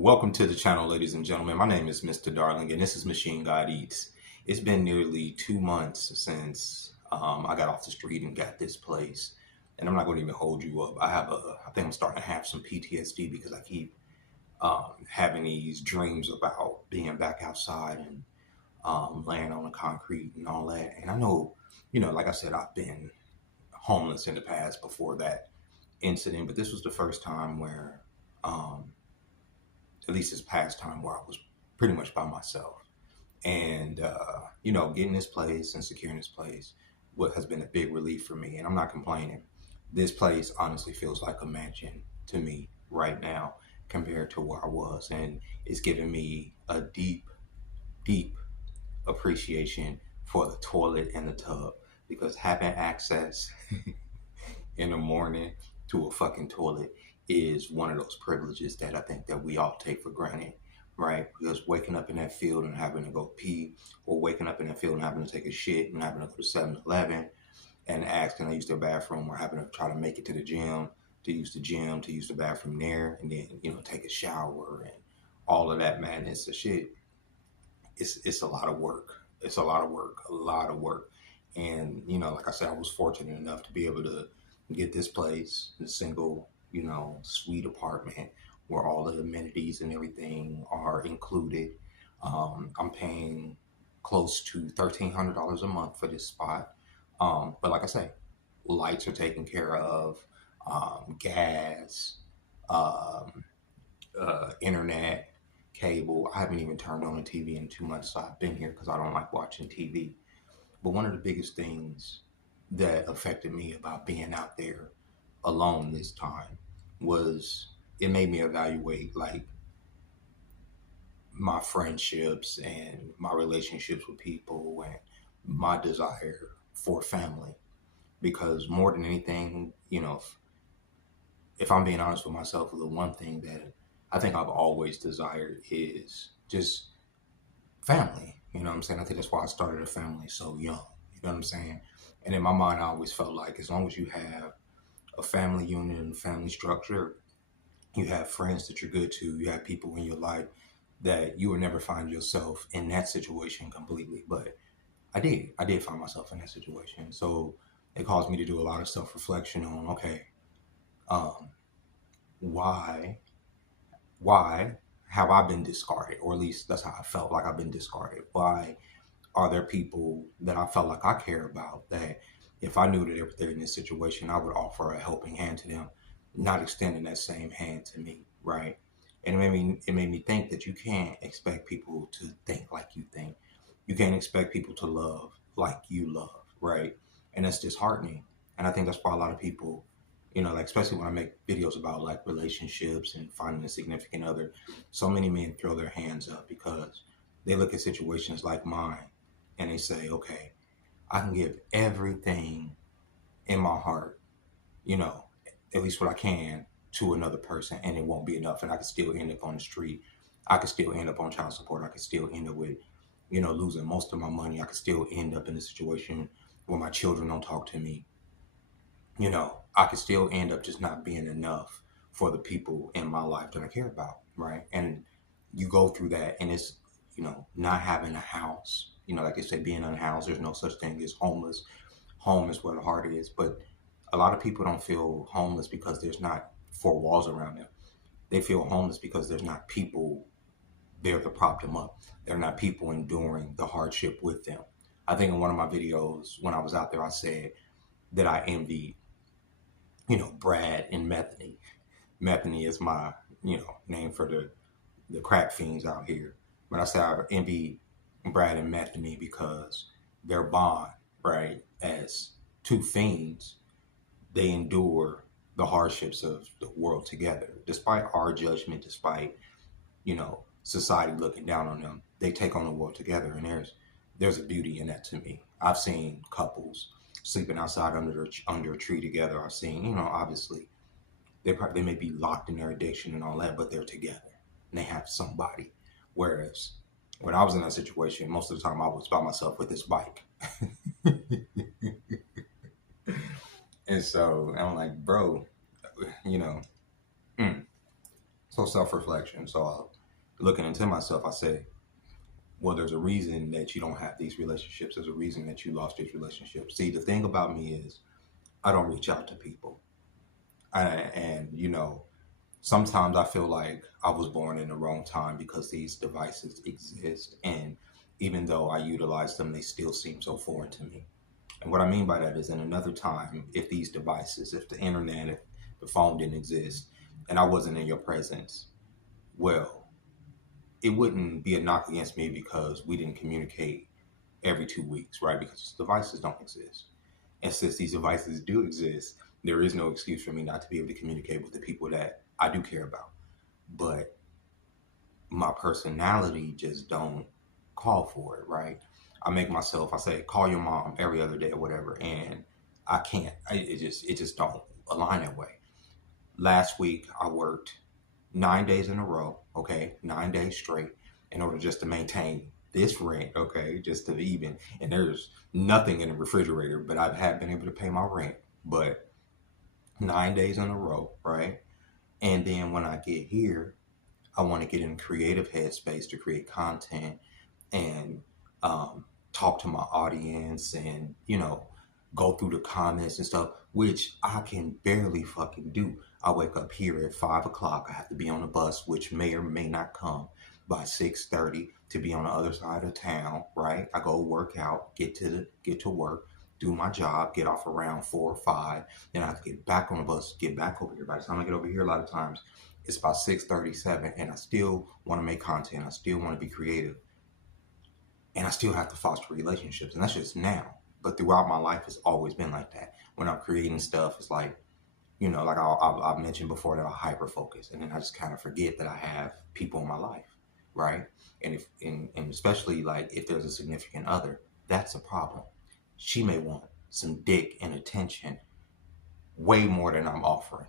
Welcome to the channel, ladies and gentlemen. My name is Mr. Darling, and this is Machine God Eats. It's been nearly 2 months since I got off the street and got this place. And I'm not going to even hold you up. I think I'm starting to have some PTSD because I keep having these dreams about being back outside and laying on the concrete and all that. And I know, like I said, I've been homeless in the past before that incident, but this was the first time where, at least this past time, where I was pretty much by myself. And, getting this place and securing this place, what has been a big relief for me. And I'm not complaining. This place honestly feels like a mansion to me right now compared to where I was. And it's given me a deep, deep appreciation for the toilet and the tub because having access in the morning to a fucking toilet is one of those privileges that I think that we all take for granted, right? Because waking up in that field and having to go pee, or waking up in that field and having to take a shit and having to go to 7-Eleven and ask, can I use their bathroom, or having to try to make it to the gym, to use the bathroom there, and then, take a shower and all of that madness of shit. It's a lot of work. It's a lot of work, a lot of work. And, like I said, I was fortunate enough to be able to get this place, the single, suite apartment where all the amenities and everything are included. I'm paying close to $1,300 a month for this spot. But like I say, lights are taken care of, gas, um, internet, cable. I haven't even turned on the TV in 2 months, so I've been here because I don't like watching TV. But one of the biggest things that affected me about being out there alone this time was it made me evaluate like my friendships and my relationships with people and my desire for family. Because more than anything, if I'm being honest with myself, the one thing that I think I've always desired is just family. You know what I'm saying? I think that's why I started a family so young. You know what I'm saying? And in my mind, I always felt like as long as you have a family unit and family structure, you have friends that you're good to, you have people in your life that you will never find yourself in that situation completely. But I did find myself in that situation. So it caused me to do a lot of self-reflection on, okay, um, why why have I been discarded? Or at least that's how I felt like I've been discarded. Why are there people that I felt like I care about that if I knew that they were there in this situation, I would offer a helping hand to them, not extending that same hand to me, right? And it made me think that you can't expect people to think like you think. You can't expect people to love like you love, right? And that's disheartening. And I think that's why a lot of people, like especially when I make videos about like relationships and finding a significant other, so many men throw their hands up because they look at situations like mine and they say, okay, I can give everything in my heart, you know, at least what I can to another person, and it won't be enough. And I could still end up on the street. I could still end up on child support. I could still end up with, losing most of my money. I could still end up in a situation where my children don't talk to me. I could still end up just not being enough for the people in my life that I care about, right? And you go through that, and it's, not having a house, like they say, being unhoused, there's no such thing as homeless. Home is where the heart is. But a lot of people don't feel homeless because there's not four walls around them. They feel homeless because there's not people there to prop them up. There are not people enduring the hardship with them. I think in one of my videos when I was out there, I said that I envied, Brad and Methany. Methany is my, name for the crack fiends out here. But I say I envy Brad and Methany because their bond, right, as two fiends, they endure the hardships of the world together. Despite our judgment, despite, society looking down on them, they take on the world together. And there's a beauty in that to me. I've seen couples sleeping outside under a tree together. I've seen, obviously they may be locked in their addiction and all that, but they're together and they have somebody. Whereas when I was in that situation, most of the time I was by myself with this bike. And so I'm like, bro, you know, mm, So self-reflection. So looking into myself, I say, well, there's a reason that you don't have these relationships. There's a reason that you lost these relationships. See, the thing about me is I don't reach out to people. And, sometimes I feel like I was born in the wrong time because these devices exist. And even though I utilize them, they still seem so foreign to me. And what I mean by that is in another time, if these devices, if the internet, if the phone didn't exist, and I wasn't in your presence, well, it wouldn't be a knock against me because we didn't communicate every 2 weeks, right? Because devices don't exist. And since these devices do exist, there is no excuse for me not to be able to communicate with the people that I do care about. But my personality just don't call for it, right? I say, call your mom every other day or whatever, and I can't. It just don't align that way. Last week I worked 9 days in a row, okay, 9 days straight, in order just to maintain this rent, okay, just to even. And there's nothing in the refrigerator, but I have been able to pay my rent. But 9 days in a row, right? And then when I get here, I want to get in creative headspace to create content and talk to my audience and, go through the comments and stuff, which I can barely fucking do. I wake up here at 5 o'clock. I have to be on the bus, which may or may not come by 6:30 to be on the other side of town, right? I go work out, get to work, do my job, get off around 4 or 5. Then I have to get back on the bus, get back over here. By the time I get over here, a lot of times it's about 6:37, and I still want to make content. I still want to be creative, and I still have to foster relationships, and that's just now. But throughout my life, it's always been like that. When I'm creating stuff, it's like, like I've mentioned before that I hyper focus, and then I just kind of forget that I have people in my life, right? And especially like if there's a significant other, that's a problem. She may want some dick and attention way more than I'm offering.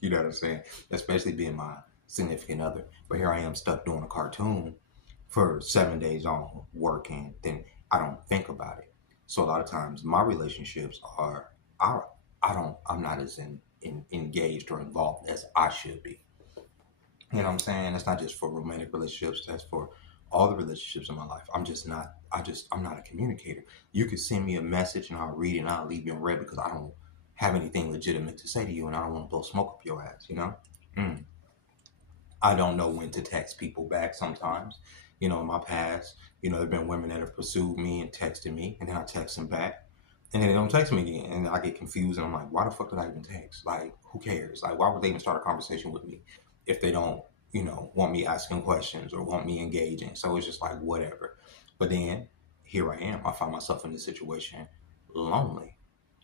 You know what I'm saying? Especially being my significant other. But here I am stuck doing a cartoon for 7 days on working, then I don't think about it. So a lot of times my relationships are, I'm not as engaged or involved as I should be. You know what I'm saying? That's not just for romantic relationships. That's for all the relationships in my life. I'm not a communicator. You can send me a message and I'll read it and I'll leave you in red because I don't have anything legitimate to say to you and I don't want to blow smoke up your ass, Mm. I don't know when to text people back sometimes. In my past, there have been women that have pursued me and texted me, and then I text them back, and then they don't text me again. And I get confused, and I'm like, why the fuck did I even text? Like, who cares? Like, why would they even start a conversation with me if they don't, want me asking questions or want me engaging? So it's just like, whatever. But then here I am. I find myself in this situation lonely.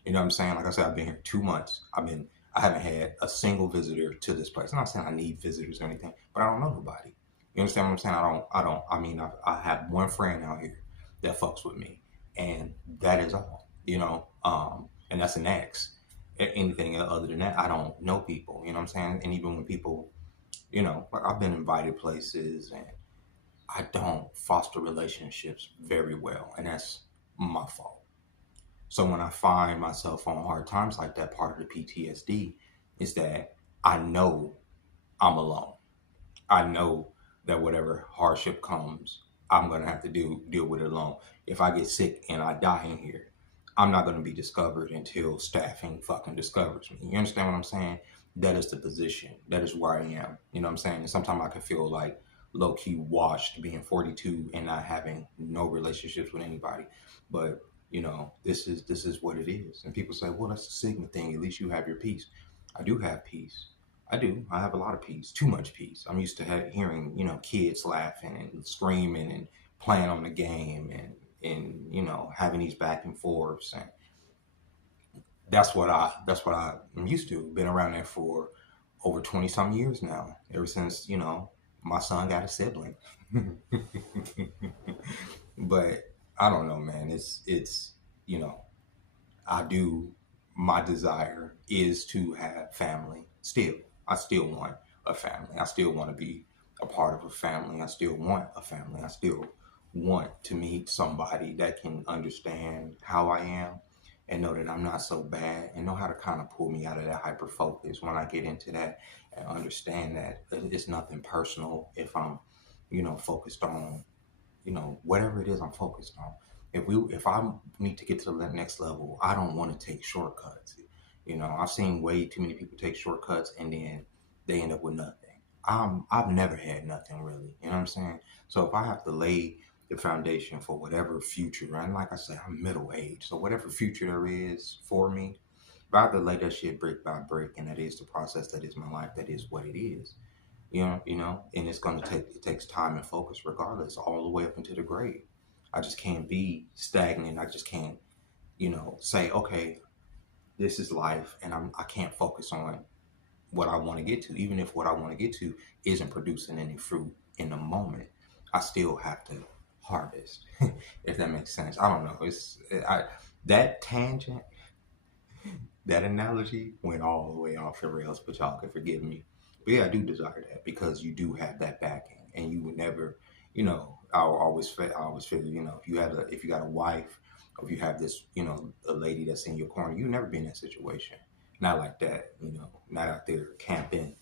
You know what I'm saying? Like I said, I've been here 2 months. I haven't had a single visitor to this place. I'm not saying I need visitors or anything, but I don't know nobody. You understand what I'm saying? I have one friend out here that fucks with me, and that is all, and that's an ex. Anything other than that, I don't know people, you know what I'm saying? And even when people, like I've been invited places and I don't foster relationships very well, and that's my fault. So when I find myself on hard times like that, part of the PTSD is that I know I'm alone. I know that whatever hardship comes, I'm gonna have to deal with it alone. If I get sick and I die in here, I'm not gonna be discovered until staffing fucking discovers me. You understand what I'm saying? That is the position. That is where I am. You know what I'm saying? And sometimes I can feel like low key washed being 42 and not having no relationships with anybody. But this is what it is. And people say, well, that's a Sigma thing. At least you have your peace. I do have peace. I do. I have a lot of peace. Too much peace. I'm used to hearing, kids laughing and screaming and playing on the game and having these back and forths, and that's what I'm used to. Been around there for over 20 some years now. Ever since, my son got a sibling. But I don't know, man. It's you know, I do, my desire is to have family still. I still want a family. I still want to be a part of a family. I still want a family. I still want to meet somebody that can understand how I am and know that I'm not so bad, and know how to kind of pull me out of that hyper focus when I get into that, and understand that it's nothing personal if I'm, focused on, whatever it is I'm focused on. If I need to get to the next level, I don't want to take shortcuts. I've seen way too many people take shortcuts and then they end up with nothing. I've never had nothing really. You know what I'm saying? So if I have to lay the foundation for whatever future, and like I said, I'm middle aged, so whatever future there is for me, if I have to lay that shit brick by brick, and that is the process, that is my life, that is what it is. And it's gonna it takes time and focus regardless, all the way up into the grave. I just can't be stagnant. I just can't, say, okay, this is life, and I can't focus on what I want to get to, even if what I want to get to isn't producing any fruit in the moment. I still have to harvest, if that makes sense. I don't know. That tangent, that analogy went all the way off the rails, but y'all can forgive me. But yeah, I do desire that because you do have that backing, and you would never, I always figure, if you got a wife, or if you have this, a lady that's in your corner, you never be in that situation. Not like that, not out there camping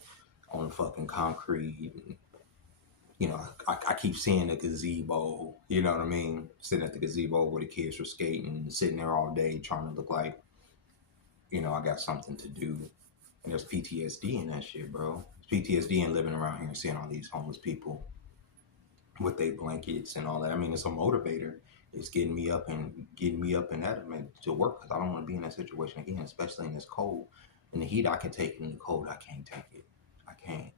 on the fucking concrete. I keep seeing the gazebo, you know what I mean? Sitting at the gazebo where the kids were skating, sitting there all day trying to look like, I got something to do. And there's PTSD in that shit, bro. PTSD in living around here and seeing all these homeless people with their blankets and all that. I mean, it's a motivator. It's getting me up and at it to work, because I don't want to be in that situation again, especially in this cold. In the heat, I can take it. In the cold, I can't take it. I can't.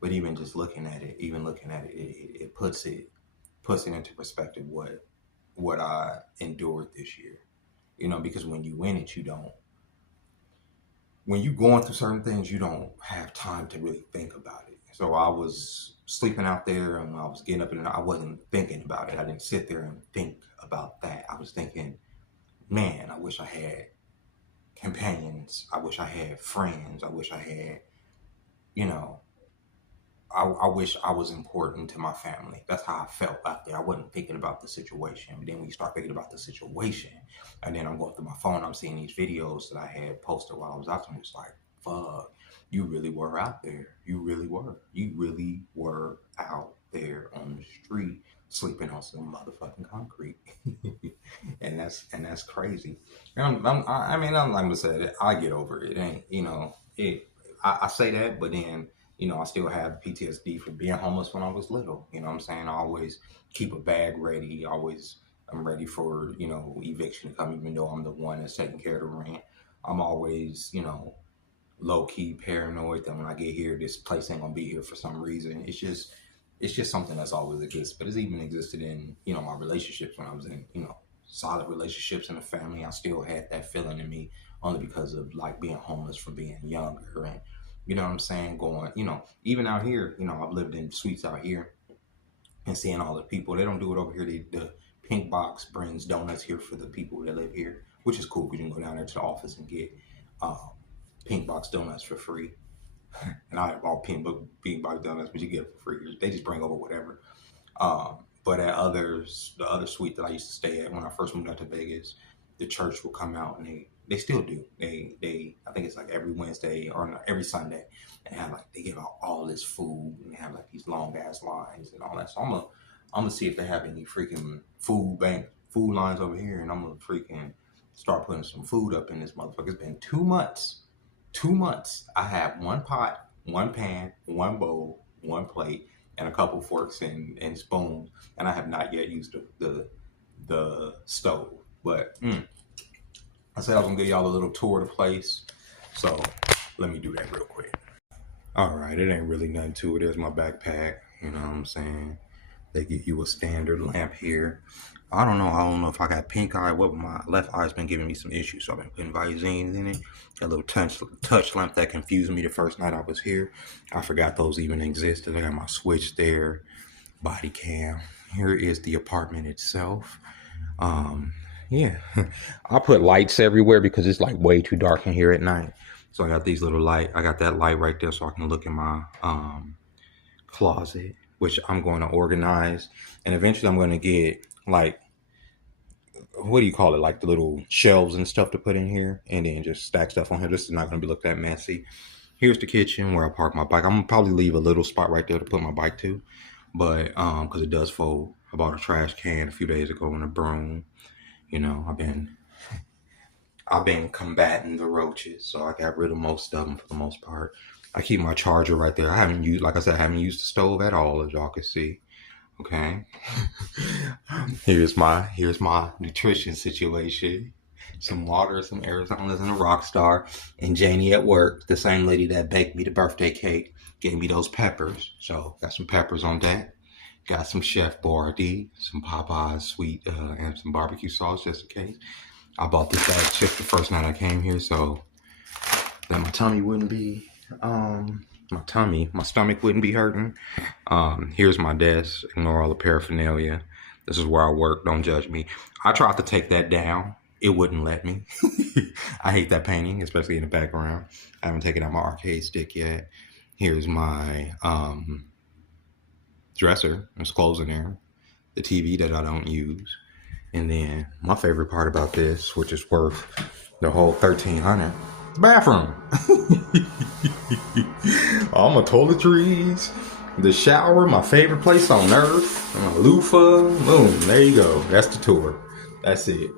But even just looking at it, it puts it into perspective what I endured this year. Because when you win it, you don't. When you going through certain things, you don't have time to really think about it. So I was sleeping out there, and when I was getting up, and I wasn't thinking about it. I didn't sit there and think about that. I was thinking, man, I wish I had companions. I wish I had friends. I wish I had, you know, I wish I was important to my family. That's how I felt out there. I wasn't thinking about the situation. But then when you start thinking about the situation, and then I'm going through my phone, I'm seeing these videos that I had posted while I was out there, and it's like, fuck, you really were out there. You really were. You really were out there on the street sleeping on some motherfucking concrete. and that's crazy. I'm like I said, I get over it. It ain't, I say that, but then I still have PTSD for being homeless when I was little. You know what I'm saying? I always keep a bag ready. I'm ready for, eviction to come, even though I'm the one that's taking care of the rent. I'm always, low key paranoid that when I get here, this place ain't gonna be here for some reason. It's just something that's always exists. But it's even existed in, my relationships when I was in, solid relationships in the family. I still had that feeling in me only because of like being homeless from being younger, and you know what I'm saying, going, even out here, I've lived in suites out here and seeing all the people. They don't do it over here. The Pink Box brings donuts here for the people that live here, which is cool because you can go down there to the office and get um, Pink Box donuts for free. And I have all Pink Box donuts, but you get it for free. They just bring over whatever. But at the other suite that I used to stay at when I first moved out to Vegas, the church will come out, and they still do. They I think it's like every Wednesday or no, every Sunday, and have like they give out all this food, and they have like these long ass lines and all that. So I'm gonna see if they have any freaking food lines over here, and I'm gonna freaking start putting some food up in this motherfucker. It's been 2 months. 2 months. I have one pot, one pan, one bowl, one plate, and a couple forks and spoons, and I have not yet used the stove. But I said I was gonna give y'all a little tour of the place, so let me do that real quick. All right, it ain't really nothing to it. There's my backpack. You know what I'm saying? They give you a standard lamp here. I don't know. I don't know if I got pink eye. What, my left eye's been giving me some issues, so I've been putting Visine in it. Got a little touch lamp that confused me the first night I was here. I forgot those even existed. I got my switch there, body cam. Here is the apartment itself. Yeah, I put lights everywhere because it's like way too dark in here at night. So I got these little light. I got that light right there so I can look in my closet, which I'm going to organize, and eventually I'm going to get like what do you call it? Like the little shelves and stuff to put in here, and then just stack stuff on here. This is not going to be looked that messy. Here's the kitchen where I park my bike. I'm gonna probably leave a little spot right there to put my bike to, but because it does fold. I bought a trash can a few days ago and a broom. You know, I've been combating the roaches, so I got rid of most of them for the most part. I keep my charger right there. I haven't used, like I said, I haven't used the stove at all, as y'all can see. Okay. here's my nutrition situation. Some water, some Arizona's, and a Rockstar. And Janie at work, the same lady that baked me the birthday cake, gave me those peppers. So got some peppers on that. Got some Chef Boyardee, some Popeyes sweet, and some barbecue sauce just in case. I bought this bag of chips the first night I came here so that my tummy wouldn't be, my stomach wouldn't be hurting. Here's my desk. Ignore all the paraphernalia. This is where I work. Don't judge me. I tried to take that down. It wouldn't let me. I hate that painting, especially in the background. I haven't taken out my arcade stick yet. Here's my dresser. There's clothes in there. The TV that I don't use. And then my favorite part about this, which is worth the whole $1,300, the bathroom. All my toiletries, the shower, my favorite place on earth, my loofah. Boom, there you go. That's the tour. That's it.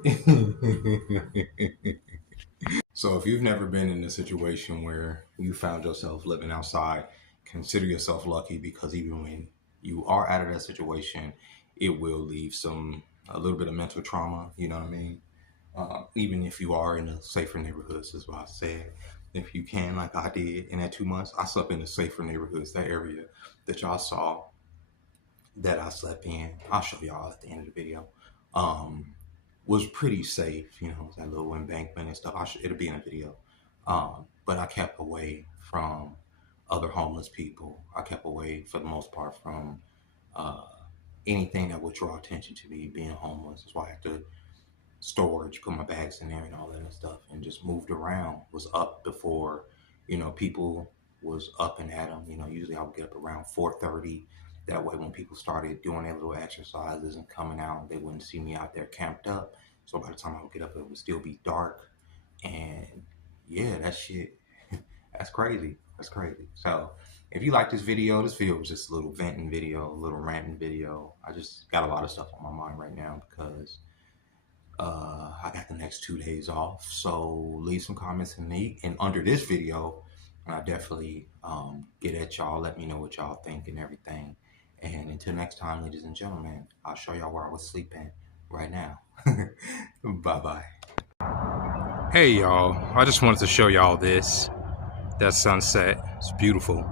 So if you've never been in a situation where you found yourself living outside, consider yourself lucky, because even when you are out of that situation, it will leave a little bit of mental trauma, you know what I mean? Even if you are in a safer neighborhoods, is what I said. If you can, like I did in that 2 months, I slept in the safer neighborhoods. That area that y'all saw that I slept in, I'll show y'all at the end of the video, was pretty safe. You know, that little embankment and stuff. It'll be in a video. But I kept away from other homeless people. I kept away, for the most part, from anything that would draw attention to me being homeless. That's why I had to storage, put my bags in there and all that stuff, and just moved around. Was up before, you know, people was up and at them. You know, usually I would get up around 4:30. That way when people started doing their little exercises and coming out, they wouldn't see me out there camped up. So by the time I would get up, it would still be dark. And yeah, that shit, that's crazy. That's crazy. So if you like this video was just a little venting video, a little ranting video. I just got a lot of stuff on my mind right now because I got the next 2 days off. So leave some comments in under this video, and I definitely get at y'all. Let me know what y'all think and everything. And until next time, ladies and gentlemen, I'll show y'all where I was sleeping right now. Bye-bye. Hey, y'all. I just wanted to show y'all this. That sunset. It's beautiful.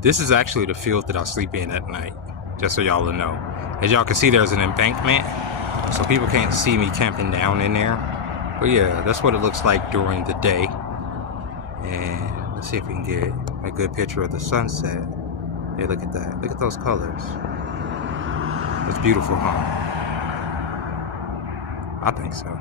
This is actually the field that I sleep in at night, just so y'all will know. As y'all can see, there's an embankment, so people can't see me camping down in there. But yeah, that's what it looks like during the day. And let's see if we can get a good picture of the sunset. Hey, look at that. Look at those colors. It's beautiful, huh? I think so.